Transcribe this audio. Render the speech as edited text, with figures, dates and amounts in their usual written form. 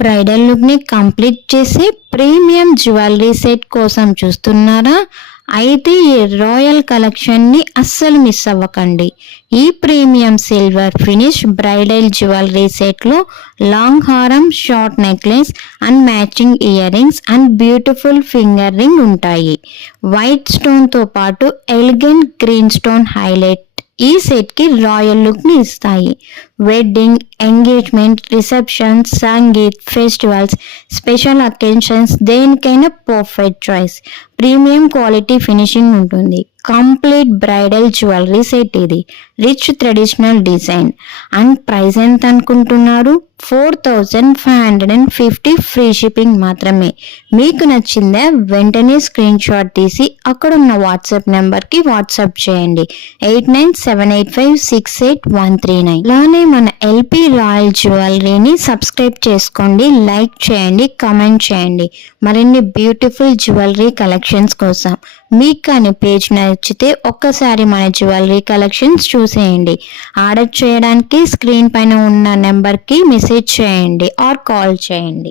Bridal లుక్ని complete చేసే premium jewellery set కోసం చూస్తున్నారా? అయితే ఈ రాయల్ కలెక్షన్ని అస్సలు మిస్ అవ్వకండి. ఈ premium silver finish bridal jewellery సెట్లో లాంగ్ హారం, short necklace and matching ear rings and beautiful finger ring ఉంటాయి. వైట్ స్టోన్తో పాటు ఎలిగెంట్ గ్రీన్ స్టోన్ హైలైట్ ఈ సెట్కి రాయల్ లుక్ని ఇస్తాయి. Wedding, engagement, receptions, sangeet, festivals, special occasions దేనికైనా perfect choice. Premium quality finishing ఉంటుంది. కంప్లీట్ బ్రైడల్ జ్యువెలరీ సెట్ ఇది. Rich traditional design. And price ఎంత అనుకుంటున్నారు? 4550 ఫ్రీ షిప్పింగ్ మాత్రమే. మీకు నచ్చిందే వెంటనే స్క్రీన్ షాట్ తీసి అక్కడున్న వాట్సాప్ నెంబర్కి వాట్సాప్ చేయండి. 8978568139. ఇలానే మన ఎల్పి రాయల్ జ్యువెలరీని సబ్స్క్రైబ్ చేసుకోండి, లైక్ చేయండి, కామెంట్ చేయండి మరిన్ని బ్యూటిఫుల్ జ్యువెలరీ కలెక్షన్స్ కోసం. మీకు కానీ పేజ్ నచ్చితే ఒక్కసారి మన జ్యువెలరీ కలెక్షన్స్ చూసేయండి. ఆర్డర్ చేయడానికి స్క్రీన్ పైన ఉన్న నెంబర్కి మెసేజ్ చేయండి ఆర్ కాల్ చేయండి.